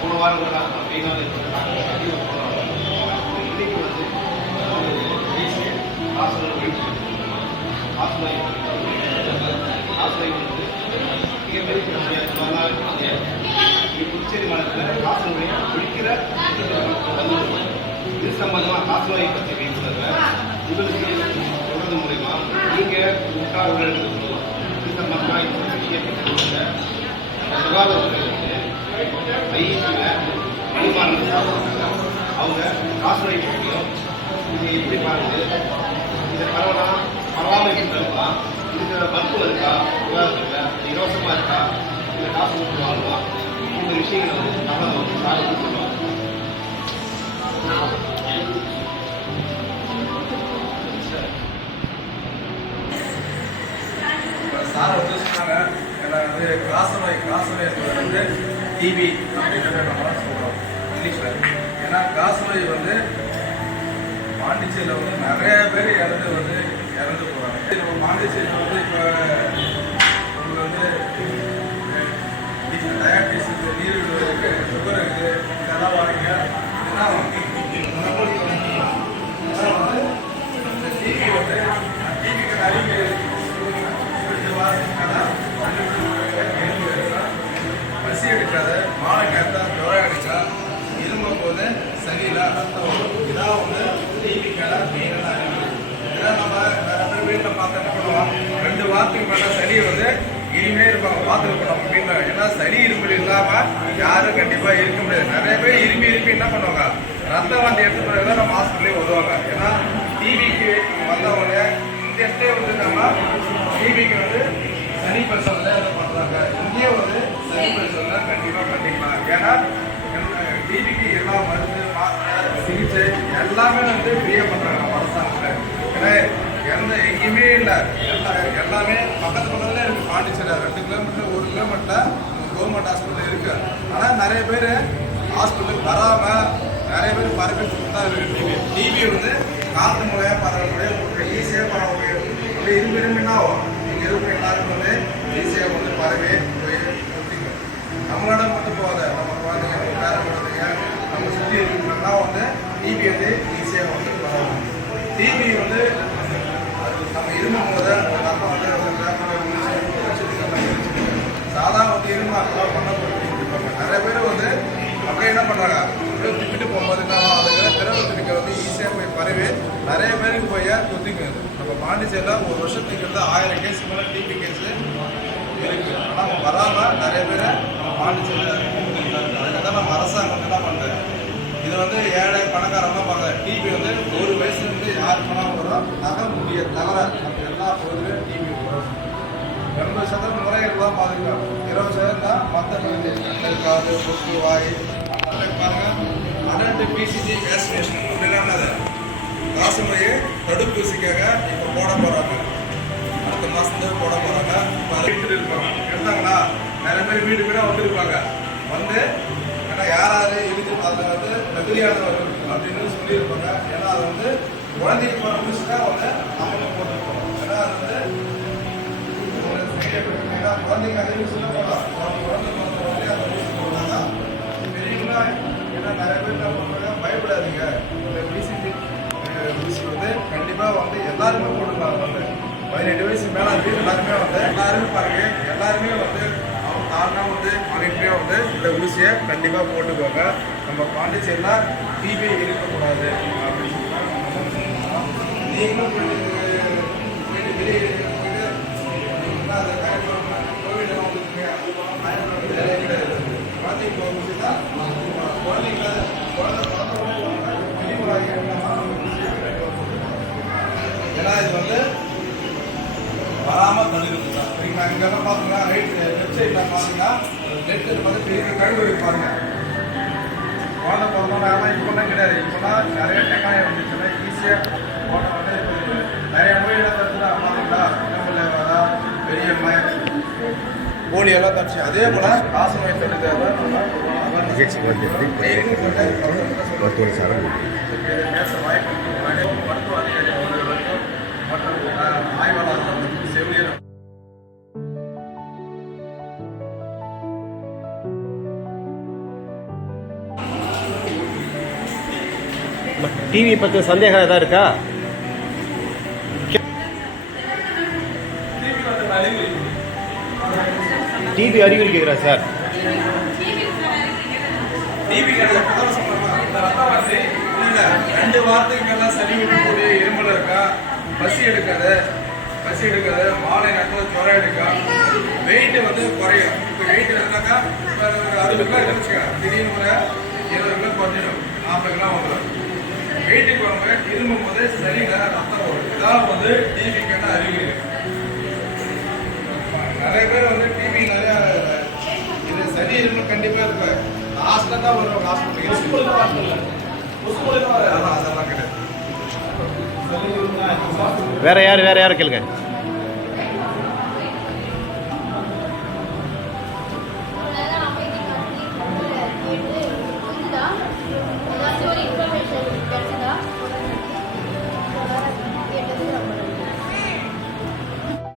போன வாரம் கூட மெயினாக புதுச்சேரி மாநிலத்தில் காசநோயை ஒழிக்கிற இது சம்பந்தமாக காசநோயை பற்றி பேசுகிறத உங்களுக்கு சொல்றது மூலயமா நீங்கள் உற்றார்கள் இது சம்பந்தமாக சுகாதாரத்துறை வந்து மணிமாறன் அவங்க காசநோய் பற்றியும் எப்படி பாருங்க இதை பரவலாம் பரவாமல் எப்படி இருக்கிற இதுக்கு இருக்கா? சுகாதாரத்தில் இலவசமாக இருக்கா? இல்லை காசு கொடுத்து வாங்கலாம் இந்த விஷயங்களை வந்து தகவல் வந்து சார் வந்து சொல்லுவாங்க சார் வந்து சொன்னாங்க. ஏன்னா வந்து காசநோய் காசநோய் வந்து டிபி அப்படின்றத நம்ம சொல்கிறோம் இங்கிலீஷில் ஏன்னா காசநோய் வந்து பாண்டிச்சேரியில் வந்து நிறைய பேர் இறந்து வந்து இறந்து போகிறாங்க நம்ம பாண்டிச்சேரியில் வந்து இப்போ இனிமே இருப்பாங்க பார்த்துருப்போம் நம்ம வீட்டில் ஏன்னா சளி இருமல் இல்லாமல் யாரும் கண்டிப்பாக இருக்க முடியாது. நிறைய பேர் இருமி இருப்பி என்ன பண்ணுவாங்க? ரத்தம் வந்து எடுத்து பிறகு நம்ம ஹாஸ்பிட்டலே வருவாங்க. ஏன்னா டிபிக்கு வந்தவங்க இந்த வந்து நம்ம டிபிக்கு வந்து சனி பரிசோதனை அதை பண்ணுறாங்க இங்கேயே வந்து சனி பரிசோதனை கண்டிப்பாக பண்ணிக்கலாம். ஏன்னா டிபிக்கு எல்லா மருந்து மாத்திரை சிகிச்சை எல்லாமே வந்து ஃப்ரீயாக பண்ணுறாங்க அரசாங்கத்தில். ஏன்னா எந்த எங்கேயுமே இல்லை. எல்லா எல்லாமே பக்கத்து பக்கத்துல இருக்கு. பாண்டிச்சேரி ரெண்டு கிலோமீட்டர் ஒரு கிலோமீட்டரில் கவர்மெண்ட் ஹாஸ்பிட்டல் இருக்கு. ஆனால் நிறைய பேர் ஹாஸ்பிட்டலுக்கு வராமல் நிறைய பேர் பரப்பிட்டு தான் டிபி வந்து காற்று மூலையாக பரவக்கூடிய உங்களுக்கு ஈஸியாக பரவக்கூடிய அப்படி இரும்பு இரும்பு என்ன ஆகும். இங்கே இருக்கிற எல்லாருக்கும் வந்து நிறைய பேருக்கு போய் நம்ம பாண்டிச்சேரியில் ஒரு வருஷத்துக்கு இருந்தால் ஆயிரம் கேஸ் மேலே டிபி கேஸ் இருக்கு. ஆனால் நம்ம வராமல் நிறைய பேர் நம்ம பாண்டிச்சேரியில் அதுக்காக தான் நம்ம அரசாங்கம் என்ன பண்ணுறேன் இது வந்து ஏழை பணக்காரமாக பார்க்க டிபி வந்து ஒரு வயசுலேருந்து யார் பணம் வரும் நகை முடிய தவிர அப்படி எல்லா பொருளுமே டிபி வரும் எண்பது சதவீதம் முறைகள் தான் பாதுகாப்பு இருபது சதவீதம் தான் மற்ற பகுதி. காது கொக்கு வாய். அதெல்லாம் பாருங்க. அடல்ட் பிசிஜி வேக்சினேஷன் அப்படின்னா என்னது? காசநோயை தடுப்பூசிக்காக இப்போ போட போகிறாங்க அடுத்த மாதத்துல போட போகிறாங்க இப்போ இருப்பாங்க எடுத்தாங்களா நிறைய பேர் வீடு வீடாக வந்துருப்பாங்க. வந்து ஏன்னா யாராவது இருக்கு அதில் வந்து நகரியானவர் அப்படின்னு சொல்லியிருப்பாங்க. ஏன்னா அது வந்து குழந்தைக்கு போகிற ஊசி தான் வந்து நம்ம போட்டுருப்போம். ஏன்னா அது வந்து ஏன்னா குழந்தைங்க அதே ஊசி எல்லாருமே போட்டுக்கலாம் வந்து பதினெட்டு வயசு மேலே இருக்கு எல்லாருமே வந்து எல்லாருமே பாருங்க எல்லாருமே வந்து அவங்க தானா வந்து பண்ணிட்டுமே வந்து இந்த ஊசியை கண்டிப்பாக போட்டுக்கோங்க. நம்ம பாண்டிச்சேரியில் டிபி இருக்கக்கூடாது அப்படின்னு சொல்லிட்டு சொல்லணும். நீங்களும் ஏன்னா இது வந்து வராமல் தடுக்கிறது தான் சரிங்களா இங்கெல்லாம் பார்த்தீங்கன்னா ரைட் வெப்சைட்டில் பார்த்தீங்கன்னா நெட்டில் பார்த்து பெரிய கழிவு பாருங்க குழந்தை பிறந்தவங்க இப்போலாம் கிடையாது இப்போலாம் நிறைய டெக்னாலஜி வந்துச்சுன்னா ஈஸியாக உடனே போயிடுது. நிறைய நோயெல்லாம் தடுத்துடா பார்த்தீங்களா உடம்புல வரா பெரியம்மை போலி எல்லாம் தடுச்சு அதே போல காசு நோய் தடுக்கிறத நம்ம வந்து பேச வாய்ப்பு டிவி பற்றி சந்தேகம் எதாவது இருக்கா? டிவி அறிகுறி கேட்குறேன் சார். டிவி கடை எப்பதான் சொன்னாங்க இந்த ரெண்டு வாரத்துக்கு மேல சளி விட்டு இருமல் இருக்கா? பசி எடுக்காது பசி எடுக்காது மாலை நேரத்தில் ஜுரம் எடுக்கா? வெயிட்டு வந்து குறையும் இப்போ வெயிட் இருந்தாக்கா ஒரு அறுபது கிலோ இருந்துச்சுக்கா திடீர்னு ஒரு இருபது கிலோ குறைஞ்சிடும் நாற்பது கிலோ வந்துடும் வெயிட்டுக்கு வரும்போது இருமும் போது சரியில்லை ரத்தம் வரும். இதான் வந்து டிவிக்கான அறிகுறி நிறைய பேர் வந்து டிவி நிறைய இது சரி இருமல் கண்டிப்பா இருக்கு. லாஸ்ட்ல தான் வரும் ஹாஸ்பிட்டல் அதெல்லாம் அதெல்லாம் கிடையாது. வேற யார் வேற யார் கேளுங்க?